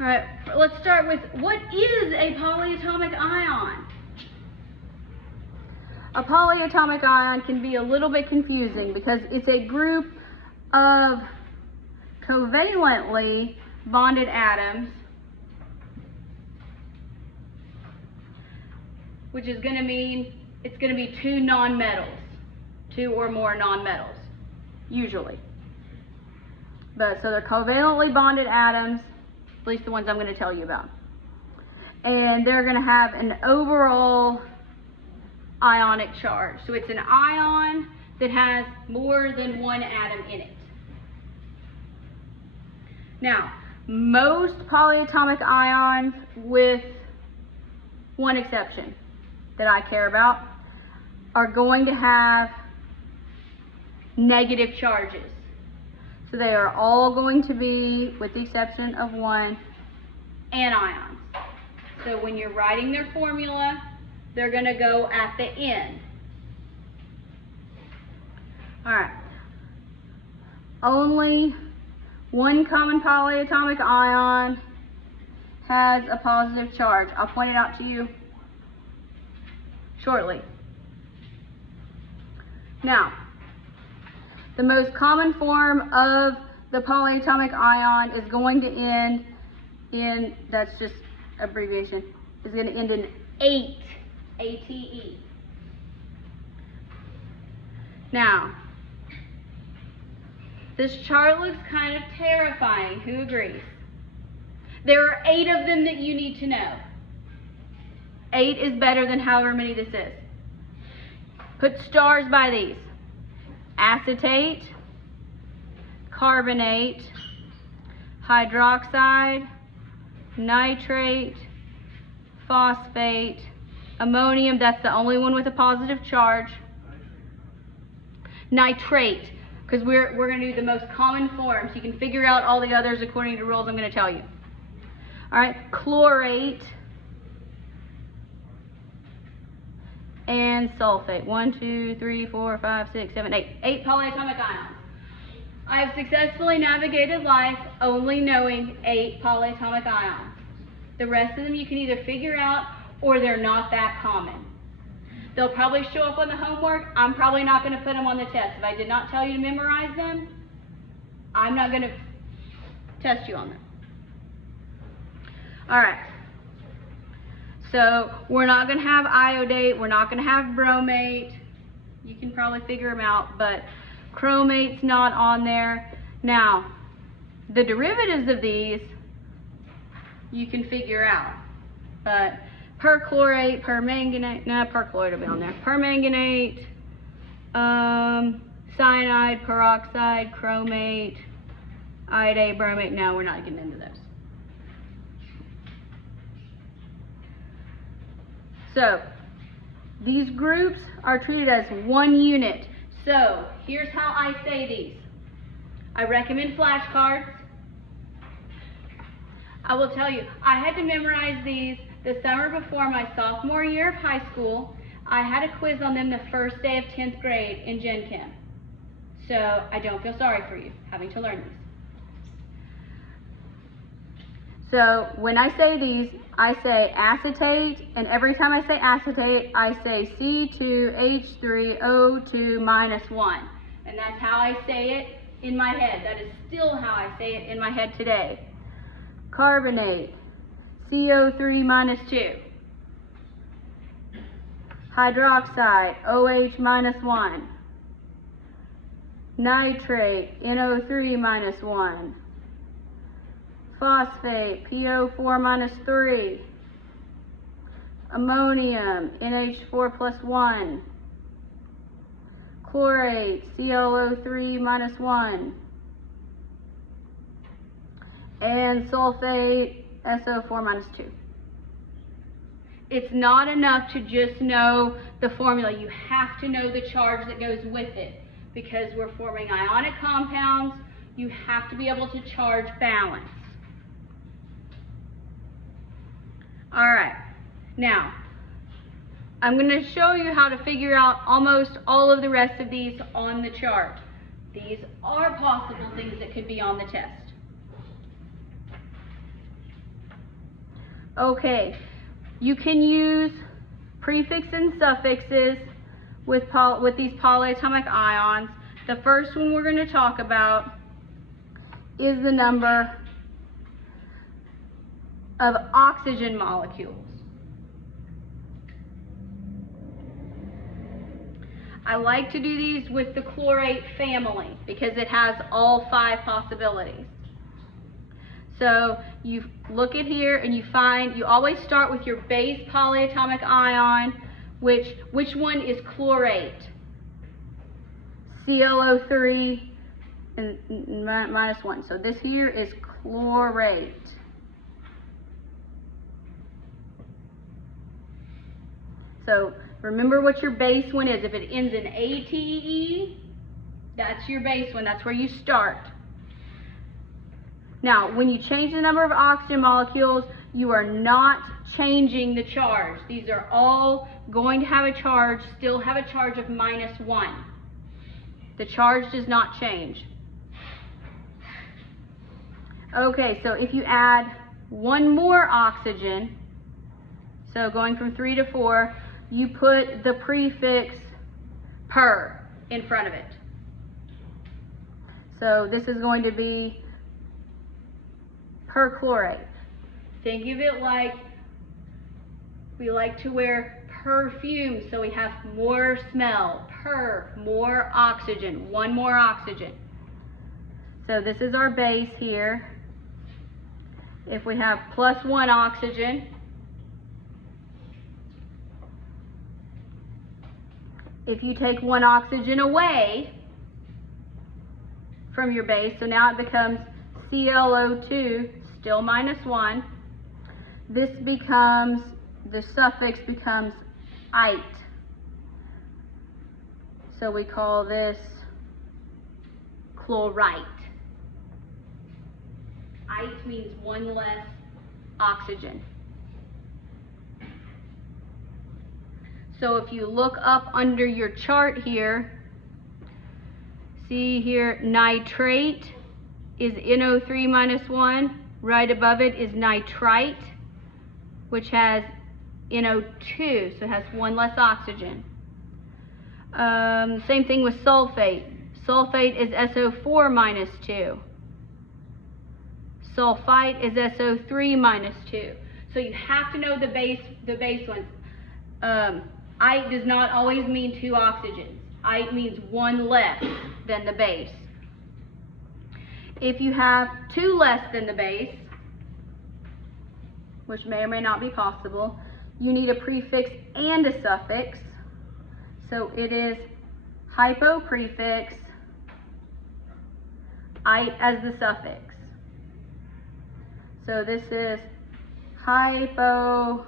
All right, let's start with what is a polyatomic ion? A polyatomic ion can be a little bit confusing because it's a group of covalently bonded atoms, which is going to mean it's going to be two nonmetals, two or more nonmetals, usually. But so they're covalently bonded atoms, at least the ones I'm going to tell you about. And they're going to have an overall ionic charge. So it's an ion that has more than one atom in it. Now, most polyatomic ions, with one exception that I care about, are going to have negative charges. So they are all going to be, with the exception of one, anions. So when you're writing their formula, they're going to go at the end. All right. Only one common polyatomic ion has a positive charge. I'll point it out to you shortly. Now, the most common form of the polyatomic ion is going to end in, that's just abbreviation, is going to end in ate, A-T-E. Now, this chart looks kind of terrifying. Who agrees? There are 8 of them that you need to know. 8 is better than however many this is. Put stars by these. Acetate, carbonate, hydroxide, nitrate, phosphate, ammonium, that's the only one with a positive charge. Nitrate, because we're going to do the most common forms. You can figure out all the others according to rules I'm going to tell you. All right, chlorate and sulfate. 1, 2, 3, 4, 5, 6, 7, 8. 8 polyatomic ions. I have successfully navigated life only knowing 8 polyatomic ions. The rest of them you can either figure out or they're not that common. They'll probably show up on the homework. I'm probably not going to put them on the test. If I did not tell you to memorize them, I'm not going to test you on them. All right. So we're not going to have iodate. We're not going to have bromate. You can probably figure them out, but chromate's not on there. Now, the derivatives of these you can figure out, but perchlorate, permanganate, no, perchlorate will be on there. Permanganate, cyanide, peroxide, chromate, iodate, bromate. No, we're not getting into those. So, these groups are treated as one unit. So, here's how I say these. I recommend flashcards. I will tell you, I had to memorize these the summer before my sophomore year of high school. I had a quiz on them the first day of 10th grade in Gen Chem. So, I don't feel sorry for you having to learn these. So, when I say these, I say acetate, and every time I say acetate, I say C2H3O2 minus 1. And that's how I say it in my head. That is still how I say it in my head today. Carbonate, CO3 minus 2. Hydroxide, OH minus 1. Nitrate, NO3 minus 1. Phosphate, PO4 minus 3. Ammonium, NH4 plus 1. Chlorate, ClO3 minus 1. And sulfate, SO4 minus 2. It's not enough to just know the formula. You have to know the charge that goes with it. Because we're forming ionic compounds, you have to be able to charge balance. All right, now, I'm going to show you how to figure out almost all of the rest of these on the chart. These are possible things that could be on the test. Okay, you can use prefixes and suffixes with these polyatomic ions. The first one we're going to talk about is the number of oxygen molecules. I like to do these with the chlorate family because it has all 5 possibilities. So you look at here and you find, you always start with your base polyatomic ion, which one is chlorate? ClO3 and -1. So this here is chlorate. So remember what your base one is. If it ends in ATE, that's your base one. That's where you start. Now, when you change the number of oxygen molecules, you are not changing the charge. These are all going to have a charge, still have a charge of -1. The charge does not change. Okay, so if you add one more oxygen, so going from 3 to 4, you put the prefix per in front of it. So this is going to be perchlorate. Think of it like we like to wear perfume, so we have more smell. More oxygen, one more oxygen. So this is our base here. If we have +1 oxygen, if you take 1 oxygen away from your base, so now it becomes ClO2, still -1. This becomes, the suffix becomes ite. So we call this chlorite. Ite means 1 less oxygen. So if you look up under your chart here, see here nitrate is NO3 -1. Right above it is nitrite, which has NO2, so it has 1 less oxygen. Same thing with sulfate. Sulfate is SO4 -2. Sulfite is SO3 -2. So you have to know the base ones. Ite does not always mean 2 oxygens. Ite means 1 less than the base. If you have 2 less than the base, which may or may not be possible, you need a prefix and a suffix. So it is hypo prefix, ite as the suffix. So this is hypochlorite.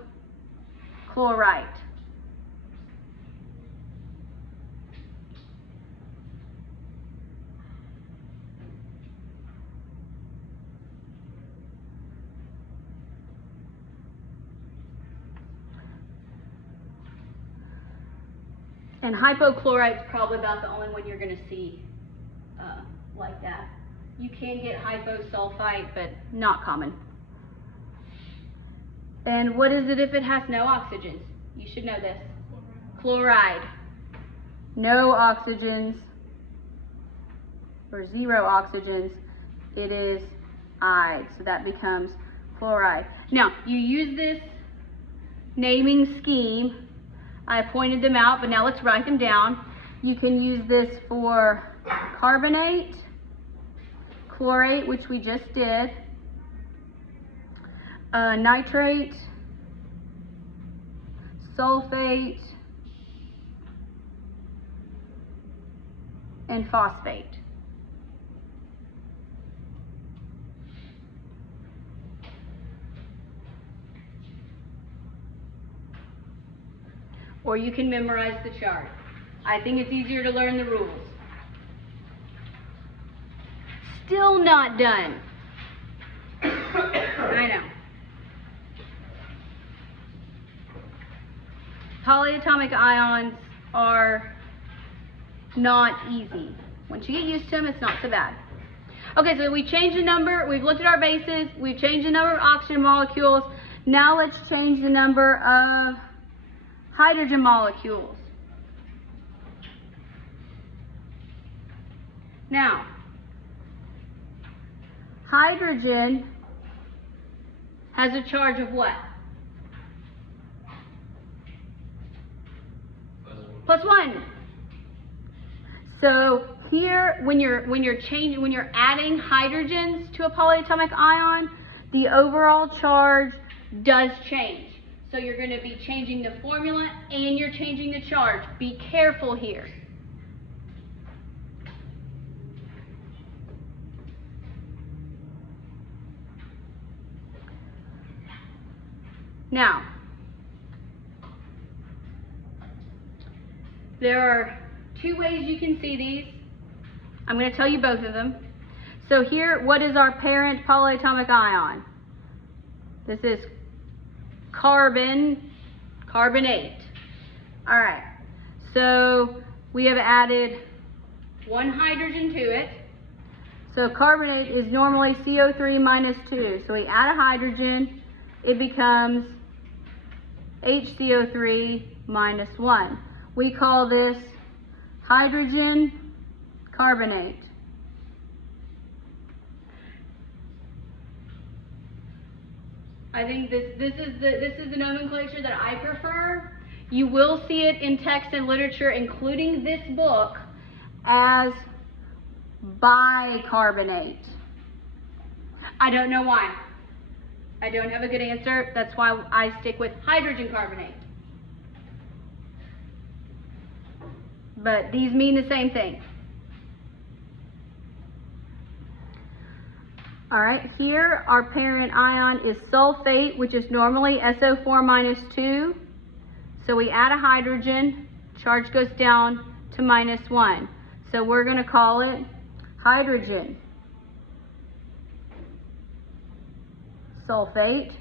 And hypochlorite is probably about the only one you're going to see like that. You can get hyposulfite, but not common. And what is it if it has no oxygens? You should know this. Chloride. No oxygens, or 0 oxygens, it is ide. So that becomes chloride. Now, you use this naming scheme. I pointed them out, but now let's write them down. You can use this for carbonate, chlorate, which we just did, nitrate, sulfate, and phosphate. Or you can memorize the chart. I think it's easier to learn the rules. Still not done. I know. Polyatomic ions are not easy. Once you get used to them, it's not so bad. Okay, so we changed the number, we've looked at our bases, we've changed the number of oxygen molecules. Now let's change the number of hydrogen molecules. Now, hydrogen has a charge of what? +1. So here, when you're adding hydrogens to a polyatomic ion, the overall charge does change. So you're going to be changing the formula and you're changing the charge. Be careful here. Now, there are two ways you can see these. I'm going to tell you both of them. So here, what is our parent polyatomic ion? This is carbonate. All right, so we have added one hydrogen to it. So carbonate is normally CO3 minus 2. So we add a hydrogen, it becomes HCO3 minus 1. We call this hydrogen carbonate. I think this is the nomenclature that I prefer. You will see it in text and literature, including this book, as bicarbonate. I don't know why. I don't have a good answer. That's why I stick with hydrogen carbonate. But these mean the same thing. All right, here our parent ion is sulfate, which is normally SO4 minus 2. So we add a hydrogen, charge goes down to minus 1. So we're going to call it hydrogen sulfate,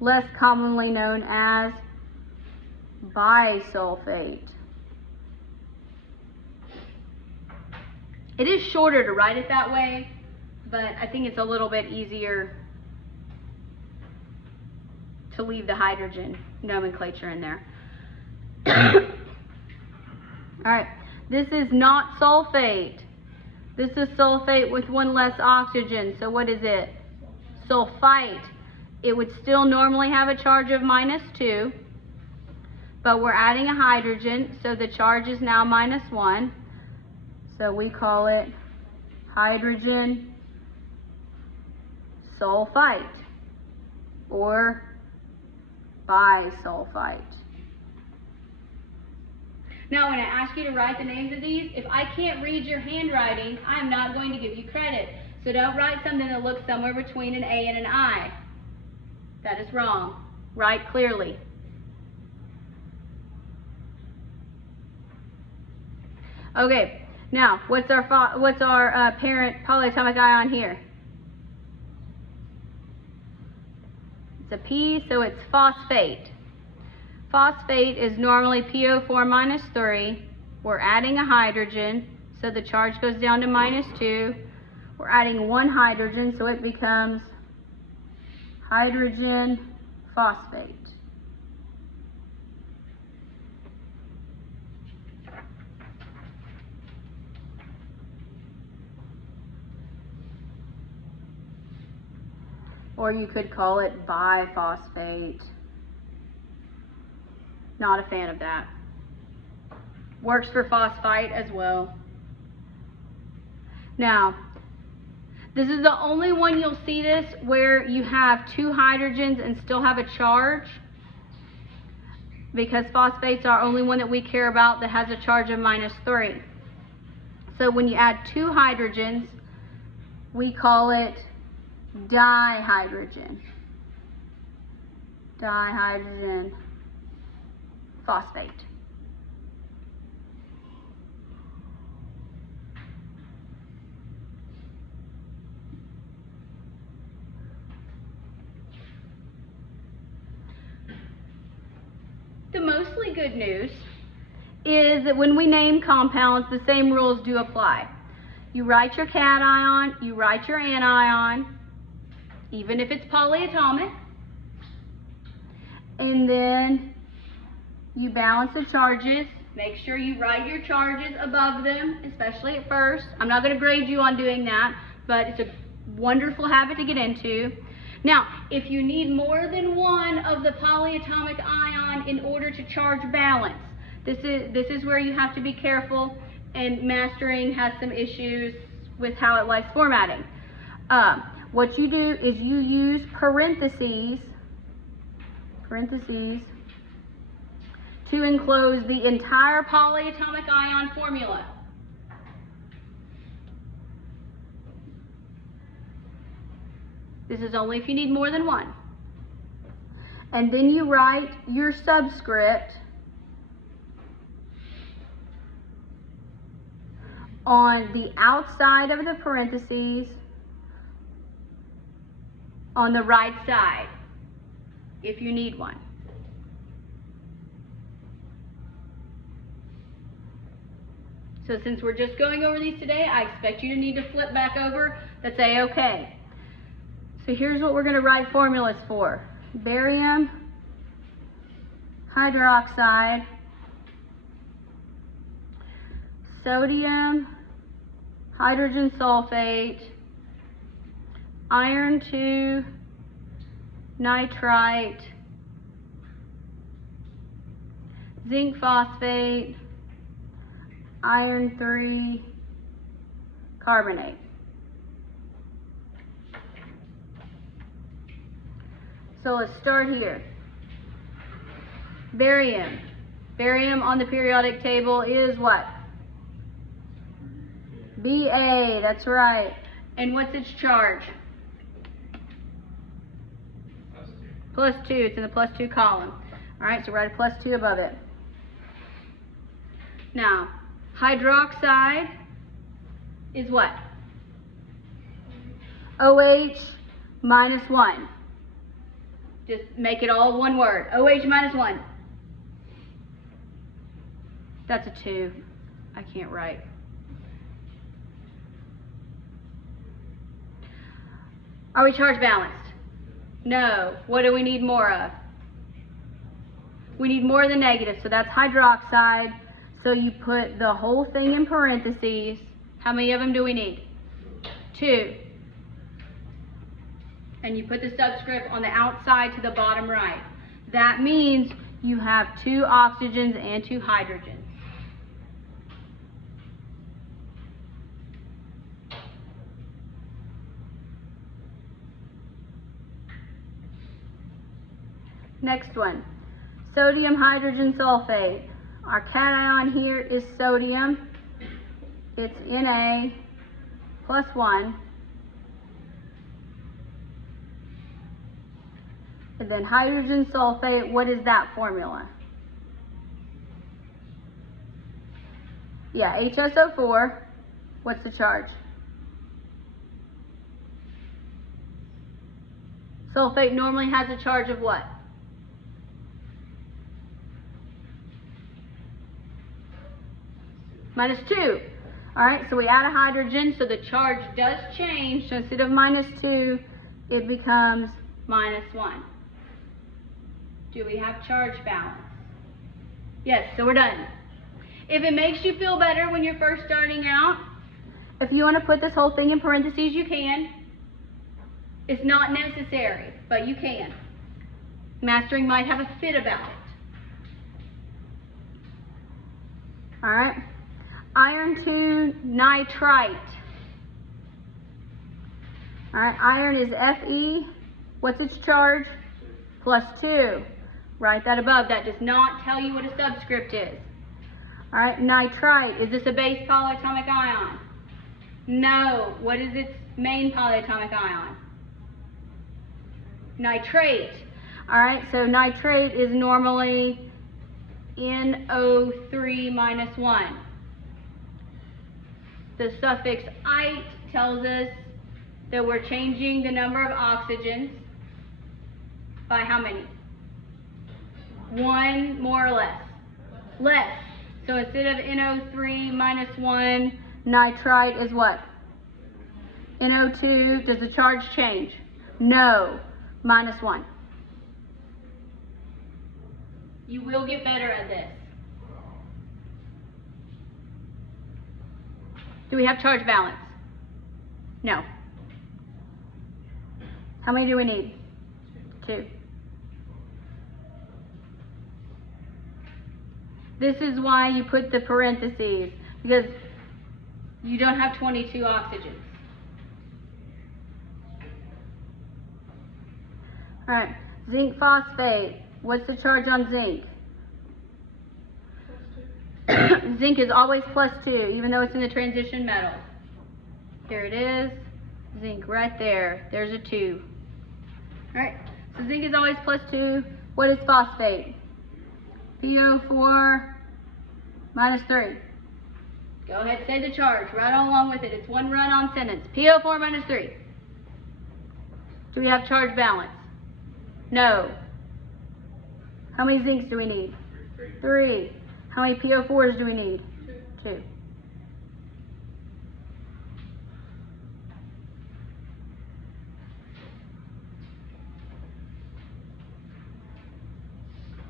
less commonly known as bisulfate. It is shorter to write it that way, but I think it's a little bit easier to leave the hydrogen nomenclature in there. All right, this is not sulfate. This is sulfate with one less oxygen. So what is it? Sulfite. It would still normally have a charge of minus 2, but we're adding a hydrogen, so the charge is now minus 1. So we call it hydrogen sulfite or bisulfite. Now, when I ask you to write the names of these, if I can't read your handwriting, I'm not going to give you credit. So don't write something that looks somewhere between an A and an I. That is wrong. Write clearly. Okay. Now, what's our parent polyatomic ion here? It's a P, so it's phosphate. Phosphate is normally PO4 minus 3. We're adding a hydrogen, so the charge goes down to minus 2. We're adding one hydrogen, so it becomes hydrogen phosphate. Or you could call it biphosphate. Not a fan of that. Works for phosphite as well. Now, this is the only one you'll see this where you have two hydrogens and still have a charge, because phosphates are only one that we care about that has a charge of minus 3. So when you add two hydrogens, we call it dihydrogen. Dihydrogen phosphate. The mostly good news is that when we name compounds, the same rules do apply. You write your cation, you write your anion, even if it's polyatomic. And then you balance the charges. Make sure you write your charges above them, especially at first. I'm not going to grade you on doing that, but it's a wonderful habit to get into. Now, if you need more than one of the polyatomic ion in order to charge balance, this is where you have to be careful, and mastering has some issues with how it likes formatting. What you do is you use parentheses to enclose the entire polyatomic ion formula. This is only if you need more than one. And then you write your subscript on the outside of the parentheses on the right side, if you need one. So since we're just going over these today, I expect you to need to flip back over. That's A-okay. So here's what we're going to write formulas for. Barium hydroxide, sodium hydrogen sulfate, iron 2 nitrite, zinc phosphate, iron 3 carbonate. So let's start here. Barium. Barium on the periodic table is what? Ba, that's right. And what's its charge? +2. It's in the +2 column. All right, so write a +2 above it. Now, hydroxide is what? OH -1. Just make it all one word. OH -1. That's a 2. I can't write. Are we charge balanced? No. What do we need more of? We need more of the negative, so that's hydroxide. So you put the whole thing in parentheses. How many of them do we need? 2. And you put the subscript on the outside to the bottom right. That means you have 2 oxygens and 2 hydrogens. Next one, sodium hydrogen sulfate. Our cation here is sodium. It's Na +1. And then hydrogen sulfate, what is that formula? Yeah, HSO4. What's the charge? Sulfate normally has a charge of what? -2. All right, so we add a hydrogen, so the charge does change. So instead of -2, it becomes -1. Do we have charge balance? Yes, so we're done. If it makes you feel better when you're first starting out, if you want to put this whole thing in parentheses, you can. It's not necessary, but you can. Mastering might have a fit about it. All right. Iron 2 nitrite. All right, iron is Fe. What's its charge? +2. Write that above. That does not tell you what a subscript is. All right, nitrite. Is this a base polyatomic ion? No. What is its main polyatomic ion? Nitrate. All right, so nitrate is normally NO3 -1. The suffix "ite" tells us that we're changing the number of oxygens by how many? 1 more or less? Less. So instead of NO3 -1, nitrite is what? NO2. Does the charge change? No. -1. You will get better at this. Do we have charge balance? No. How many do we need? 2. This is why you put the parentheses, because you don't have 22 oxygens. All right, zinc phosphate. What's the charge on zinc? Zinc is always +2, even though it's in the transition metal. Here it is, zinc right there. There's a 2. All right, so zinc is always +2. What is phosphate? PO4 -3. Go ahead, say the charge, right along with it. It's one run-on sentence. PO4 -3. Do we have charge balance? No. How many zincs do we need? 3. How many PO4s do we need? 2.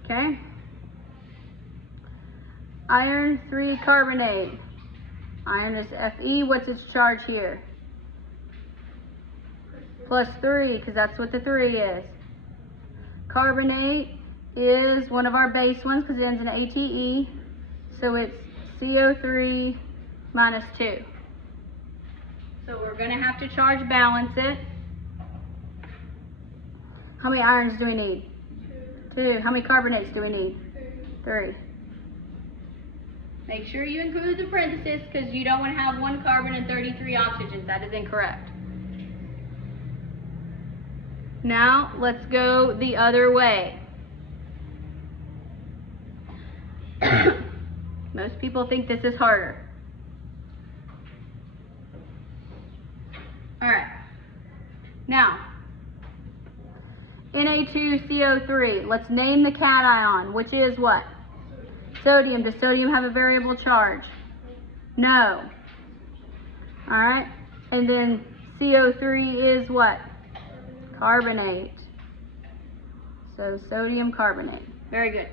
Okay. Iron 3 carbonate. Iron is Fe. What's its charge here? +3, because that's what the 3 is. Carbonate is one of our base ones because it ends in ATE. So it's CO3 -2. So we're going to have to charge balance it. How many irons do we need? 2. How many carbonates do we need? 3. Make sure you include the parentheses because you don't want to have 1 carbon and 33 oxygens. That is incorrect. Now let's go the other way. Most people think this is harder. All right. Now, Na2CO3. Let's name the cation, which is what? Sodium. Does sodium have a variable charge? No. All right. And then CO3 is what? Carbonate. So sodium carbonate. Very good.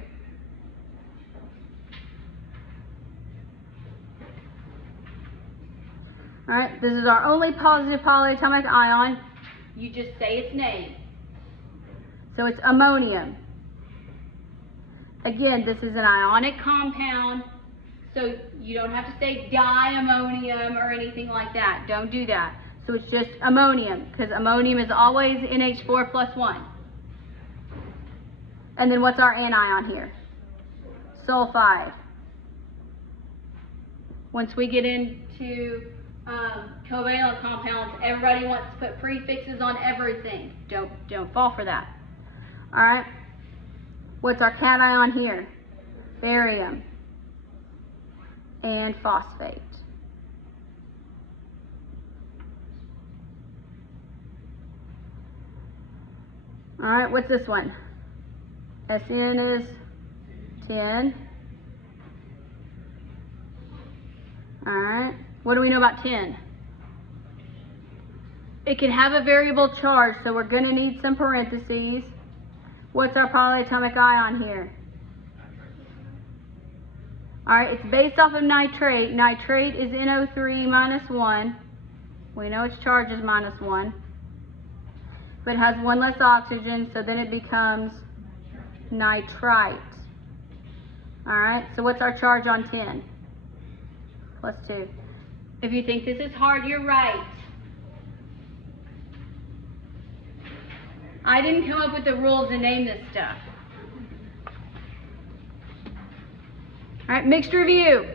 All right. This is our only positive polyatomic ion. You just say its name. So it's ammonium. Again, this is an ionic compound, so you don't have to say diammonium or anything like that. Don't do that. So it's just ammonium, because ammonium is always NH4 + 1. And then what's our anion here? Sulfide. Once we get into covalent compounds, everybody wants to put prefixes on everything. Don't fall for that. All right. What's our cation here? Barium and phosphate. All right, what's this one? SN is 10. All right, what do we know about 10? It can have a variable charge, so we're going to need some parentheses. What's our polyatomic ion here? All right, it's based off of nitrate. Nitrate is NO3 -1. We know its charge is -1. But it has 1 less oxygen, so then it becomes nitrite. All right, so what's our charge on 10? +2. If you think this is hard, you're right. I didn't come up with the rules to name this stuff. All right, mixed review.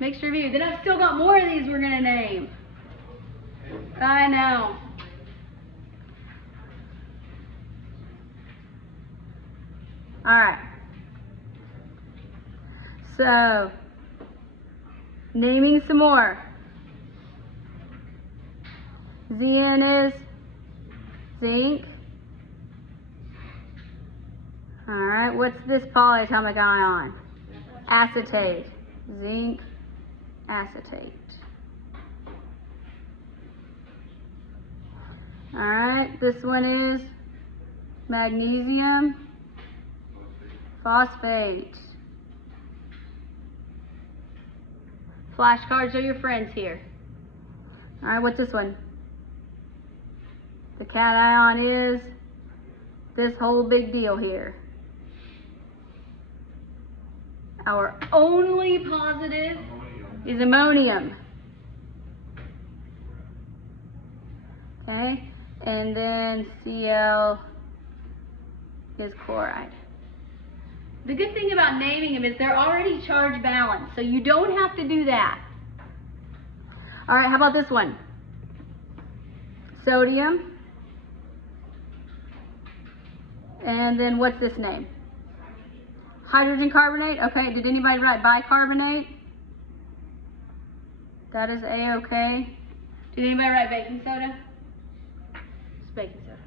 Mixed review. Then I've still got more of these we're going to name. I know. All right. So, naming some more. Zn is zinc. All right, what's this polyatomic ion? acetate. Zinc acetate. Alright, this one is magnesium phosphate. Flashcards are your friends here. Alright, what's this one? The cation is this whole big deal here. Our only positive is ammonium. Okay, and then Cl is chloride. The good thing about naming them is they're already charge balanced, so you don't have to do that. All right, how about this one? Sodium. And then what's this name? Hydrogen carbonate. Okay, did anybody write bicarbonate? That is A-okay. Did anybody write baking soda? It's baking soda.